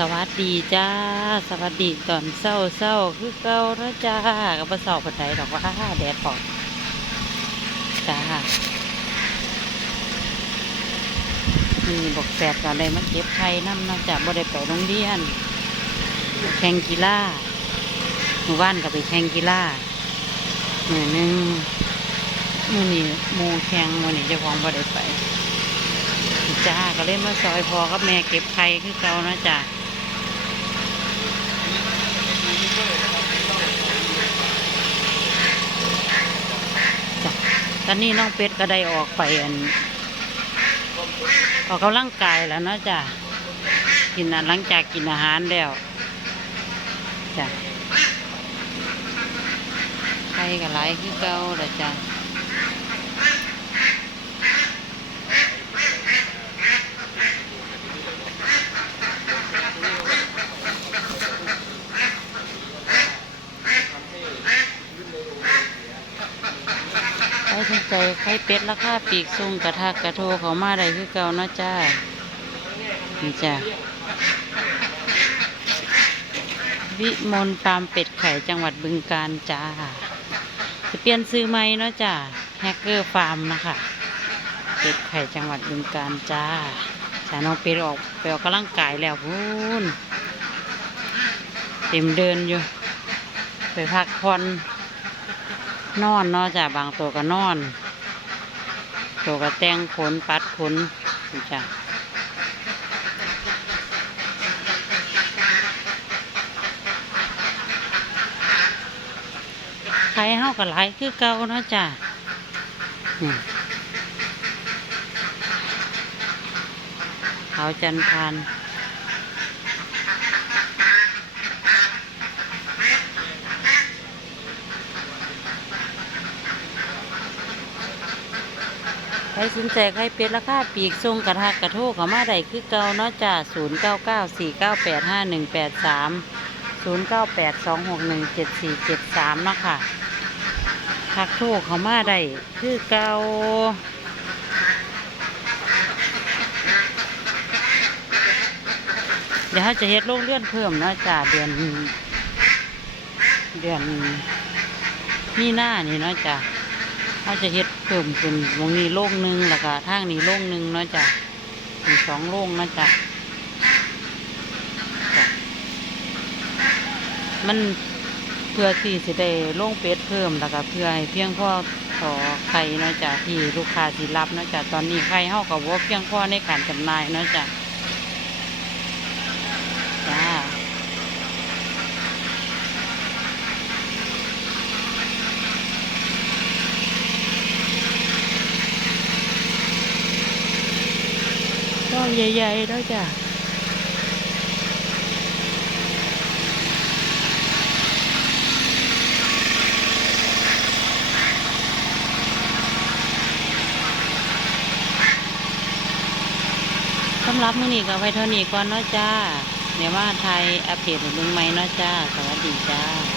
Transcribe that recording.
สวัสดีจ้า สวัสดีตอนเศร้าเศร้าคือเก่านะจ้ากับประสอบปันไดดอกว่าแดดออกจ้ามีบอกแฝดก่อนเลยมาเก็บไข่น้ำนอกจากบ่ได้ไปโรงเรียน แข่งกีฬาหมู่บ้านก็ไปแข่งกีฬาหมือหนึ่งมือนี่หมูแข่งมือนี่จ้าของบ่ได้ไปจ้าก็เล่นมาซอยพอกับแม่เก็บไข่คือเก่านะจ้า ตอนนี้น้องเป็ดก็ได้ออกไปอัน ออกกำลังกายแล้วเนาะจ้ะกินอาหลังจากกินอาหารแล้วจ้ะไข่ก็หลายคือเก่าละจ้ะ สนใจไข่เป็ดราคาปีกซุ่งกระทักกระโทเขามาได้คือเก่าเนาะจ้านี่จ้าวิมลฟาร์มเป็ดไข่จังหวัดบึงกาฬจ้าจะเปลี่ยนซื้อไหมเนาะจ้าแฮกเกอร์ฟาร์มนะคะเป็ดไข่จังหวัดบึงกาฬจ้าจ้าน้องเป็ดออกไปออกกำลังกายแล้วพูนเต็มเดินอยู่ ไปพักผ่อน นอนเนาะจ้ะบางตัวก็นอน ตัวก็แต่งขนปัดขนจ้ะไข่เฮาก็หลายคือเก่าเนาะจ้ะนี่ขาจันทร์พาน ครสนใจใครเป็นราคาปีกทรงกระทากระโทกเขามาได้คือเก่าเนาะจ้าศูนย์เก้าเก้าสี่เก้าแปดห้าหนึ่งแปดสามศูนย์เก้าแปดสองหกหนึ่งเจ็ดสี่เจ็ดสามเนาะค่ะทักโทกเขามาได้คือเก่าเดี๋ยวเขาจะเฮ็ดโรงเลื่อนเพิ่มเนาะจ้าเดือน เดือนมีหน้านี่เนาะจ้า เขาจะเฮ็ดเพิ่มขึ้นวงนี้โล่งหนึ่งแล้วก็ทางนี้โล่งหนึ่งเนาะจ้ะเป็นสองโล่งนาะจ้ะมันเพื่อที่สิได้โล่งเป็ดเพิ่มแล้วก็เพื่อให้เพียงพอต่อไข่เนาะจ้ะที่ลูกค้าสิรับเนาะจ้ะตอนนี้ไข่เฮากับว่าเพียงพอในการจำหน่ายเนาะจ้ะจ้า ก็ ใหญ่ๆแล้วจ้ะสำหรับมื้อนี้ก็ไว้เท่านี้ก่อนเนาะจ้าเดี๋ยวมาไทยอัปเดตเบิ่งใหม่เนาะจ้า สวัสดีจ้า